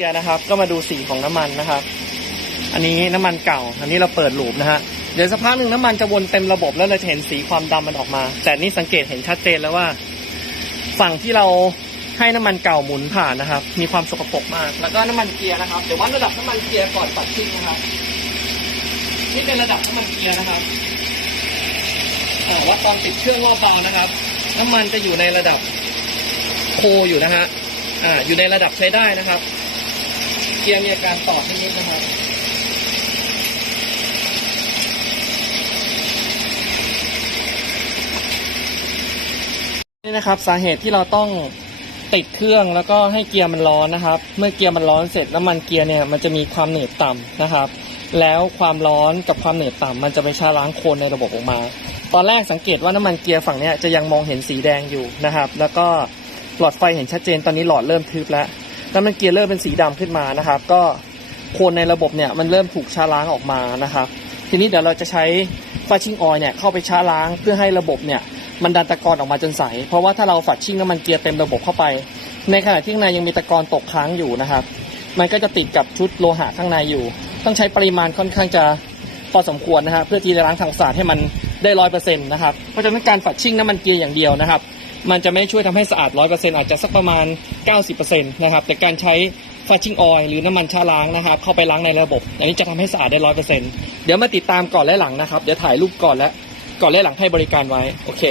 เกียร์นะครับก็มาดูสีของน้ำมันนะครับ อันนี้น้ำมันเก่า อันนี้เราเปิดหลูปนะฮะเดี๋ยวสักพักหนึ่งน้ำมันจะวนเต็มระบบแล้วเราจะเห็นสีความดำมันออกมา แต่นี่สังเกตเห็นชัดเจนแล้วว่า ฝั่งที่เราให้น้ำมันเก่าหมุนผ่านนะครับ มีความสกปรกมาก แล้วก็น้ำมันเกียร์นะครับเดี๋ยววัดระดับน้ำมันเกียร์ก่อนปัดชิ่งนะครับนี่เป็นระดับน้ำมันเกียร์นะครับวัดตอนติดเครื่องรอบเบานะครับ น้ำมันจะอยู่ในระดับโคอยู่นะฮะอ่าอยู่ในระดับใช้ได้นะครับ กียร์มีอาการตอบนิดๆนะครับนี่นะครับสาเหตุที่เราต้องติดเครื่องแล้วก็ให้เกียร์มันร้อนนะครับ เมื่อเกียร์มันร้อนเสร็จน้ำมันเกียร์เนี่ยมันจะมีความเหนืดต่ำนะครับ แล้วความร้อนกับความเหนืดต่ำมันจะไปชาล้างโคลนในระบบออกมา ตอนแรกสังเกตว่าน้ำมันเกียร์ฝั่งเนี้ยจะยังมองเห็นสีแดงอยู่นะครับ แล้วก็หลอดไฟเห็นชัดเจนตอนนี้หลอดเริ่มทึบแล้ว น้ำมันเกียร์เริ่มเป็นสีดำขึ้นมานะครับ ก็โคนในระบบเนี่ยมันเริ่มถูกชาล้างออกมานะครับ ทีนี้เดี๋ยวเราจะใช้ฟาชิ่งออยเนี่ยเข้าไปชาล้างเพื่อให้ระบบเนี่ยมันดันตะกอนออกมาจนใส เพราะว่าถ้าเราฝัดชิ่งน้ำมันเกียร์เต็มระบบเข้าไป ในขณะที่ข้างในยังมีตะกอนตกค้างอยู่นะครับ มันก็จะติดกับชุดโลหะข้างในอยู่ ต้องใช้ปริมาณค่อนข้างจะพอสมควรนะฮะเพื่อที่จะล้างทางสะอาดให้มันได้ร้อยเปอร์เซ็นต์นะครับ เพราะฉะนั้นการฝัดชิ่งน้ำมันเกียร์อย่างเดียวนะครับ มันจะไม่ช่วยทำให้สะอาดร้อยเปอร์เซ็นต์อาจจะสักประมาณเก้าสิบเปอร์เซ็นต์นะครับ แต่การใช้ฟาชิ่งออยล์หรือน้ำมันชาล้างนะครับ เข้าไปล้างในระบบ อันนี้จะทำให้สะอาดได้ร้อยเปอร์เซ็นต์เดี๋ยวมาติดตามก่อนและหลังนะครับ เดี๋ยวถ่ายรูปก่อนและก่อนและหลังให้บริการไว้ โอเค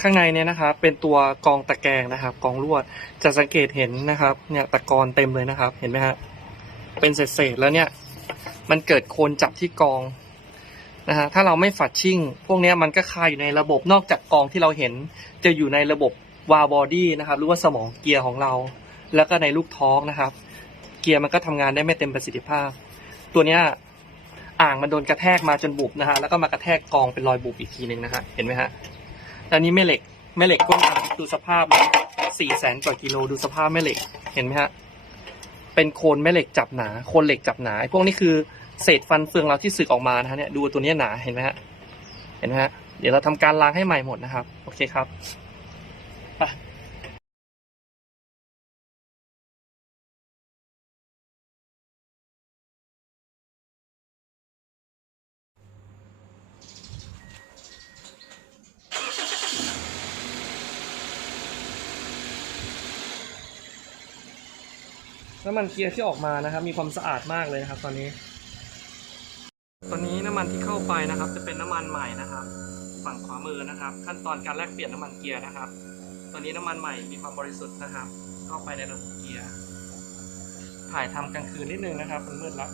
ข้างในเนี่ยนะครับเป็นตัวกองตะแกรงนะครับ กองลวด จะสังเกตเห็นนะครับเนี่ยตะกอนเต็มเลยนะครับ เห็นไหมฮะ เป็นเศษๆแล้วเนี่ย มันเกิดโคนจับที่กอง นะฮะถ้าเราไม่ฝัดชิ่ง พวกนี้มันก็คาอยู่ในระบบนอกจากกองที่เราเห็น จะอยู่ในระบบวาลบอดี้นะครับหรือว่าสมองเกียร์ของเรา แล้วก็ในลูกท้องนะครับ เกียร์มันก็ทำงานได้ไม่เต็มประสิทธิภาพ ตัวเนี้ยอ่างมันโดนกระแทกมาจนบุบนะฮะแล้วก็มากระแทกกองเป็นรอยบุบอีกทีหนึ่งนะฮะเห็นไหมฮะแล้วนี้แม่เหล็กแม่เหล็กก้นถังดูสภาพสี่แสนกว่ากิโลดูสภาพแม่เหล็กเห็นไหมฮะเป็นโคนแม่เหล็กจับหนาโคนเหล็กจับหนาพวกนี้คือ เศษฟันเฟืองเราที่สึกออกมานะฮะเนี่ยดูตัวนี้หนาเห็นไหมฮะเห็นไหมฮะเดี๋ยวเราทำการล้างให้ใหม่หมดนะครับ โอเคครับไปน้ำมันเกียร์ที่ออกมานะครับ มีความสะอาดมากเลยนะครับ ตอนนี้ มันที่เข้าไปนะครับ จะเป็นน้ำมันใหม่นะครับ ฝั่งขวามือนะครับ ขั้นตอนการแลกเปลี่ยนน้ำมันเกียร์นะครับตอนนี้น้ำมันใหม่มีความบริสุทธิ์นะครับ เข้าไปในระบบเกียร์ ถ่ายทำกลางคืนนิดนึงนะครับมันมืดแล้ว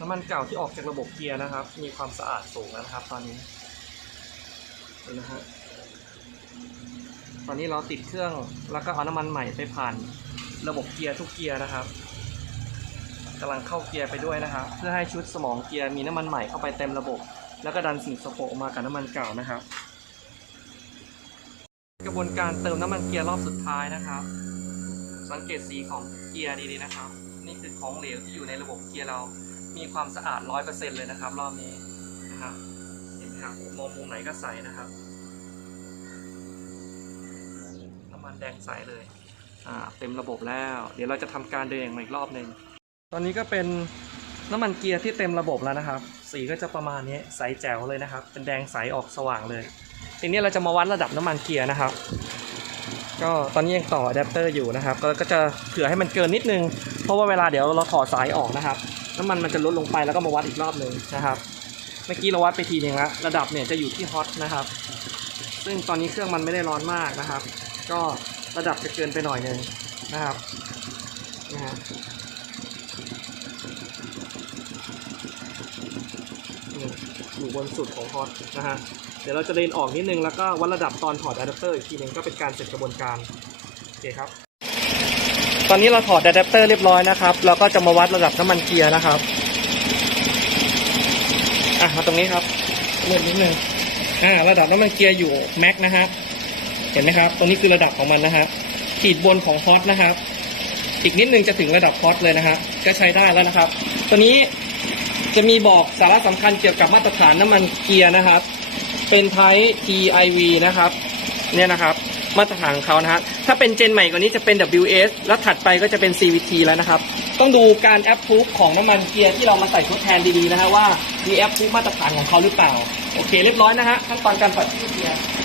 น้ำมันเก่าที่ออกจากระบบเกียร์นะครับ มีความสะอาดสูงแล้วนะครับ ตอนนี้เห็นนะฮะ ตอนนี้เราติดเครื่องแล้วก็เอาน้ำมันใหม่ไปผ่านระบบเกียร์ทุกเกียร์นะครับกำลังเข้าเกียร์ไปด้วยนะครับ เพื่อให้ชุดสมองเกียร์มีน้ำมันใหม่เข้าไปเต็มระบบ แล้วก็ดันสิ่งสกปรกออกมากับน้ำมันเก่านะครับ กระบวนการเติมน้ำมันเกียร์รอบสุดท้ายนะครับ สังเกตสีของเกียร์ดีๆนะครับ นี่คือของเหลวที่อยู่ในระบบเกียร์เรามีความสะอาดร้อยเปอร์เซ็นเลยนะครับ รอบนี้นะครับเห็นไหมครับมองมุมไหนก็ใสนะครับันแดงใสเลยเต็มระบบแล้ว เดี๋ยวเราจะทำการเดินมาอีกรอบหนึ่งตอนนี้ก็เป็นน้ำมันเกียร์ที่เต็มระบบแล้วนะครับ สีก็จะประมาณนี้ใสแจ๋วเลยนะครับ เป็นแดงใสออกสว่างเลย ทีนี้เราจะมาวัดระดับน้ำมันเกียร์นะครับ ก็ตอนนี้ยังต่ออะแดปเตอร์อยู่นะครับก็ก็จะเผื่อให้มันเกินนิดนึง เพราะว่าเวลาเดี๋ยวเราถอดสายออกนะครับ น้ำมันมันจะลดลงไปแล้วก็มาวัดอีกรอบหนึ่งนะครับ เมื่อกี้เราวัดไปทีนึงแล้วระดับเนี่ยจะอยู่ที่ฮอตนะครับ ซึ่งตอนนี้เครื่องมันไม่ได้ร้อนมากนะครับ ก็ระดับจะเกินไปหน่อยนึงนะครับนะฮะอยู่บนสุดของฮอตนะฮะเดี๋ยวเราจะเดินออกนิดนึงแล้วก็วัดระดับตอนถอดอะแดปเตอร์อีกทีหนึงก็เป็นการเสร็จกระบวนการโอเคครับ ตอนนี้เราถอดอะแดปเตอร์เรียบร้อยนะครับเราก็จะมาวัดระดับน้ำมันเกียร์นะครับอะมาตรงนี้ครับเลื่อนนิดนึงอ่าระดับน้ำมันเกียร์อยู่แม็กนะฮะ เห็นไหมครับ ตรงนี้คือระดับของมันนะฮะขีดบนของฮอตนะครับ อีกนิดนึงจะถึงระดับฮอตเลยนะครับ ก็ใช้ได้แล้วนะครับ ตัวนี้จะมีบอกสาระสำคัญเกี่ยวกับมาตรฐานน้ำมันเกียร์นะครับ เป็นไทป์ TIV นะครับ เนี่ยนะครับ มาตรฐานของเขานะฮะ ถ้าเป็นเจนใหม่กว่านี้จะเป็น WS แล้วถัดไปก็จะเป็น CVT แล้วนะครับ ต้องดูการแอปพูฟของน้ำมันเกียร์ที่เรามาใส่ทดแทนดีๆนะฮะว่ามีแอปพูฟมาตรฐานของเขาหรือเปล่า โอเค เรียบร้อยนะฮะขั้นตอนการปรับเกียร์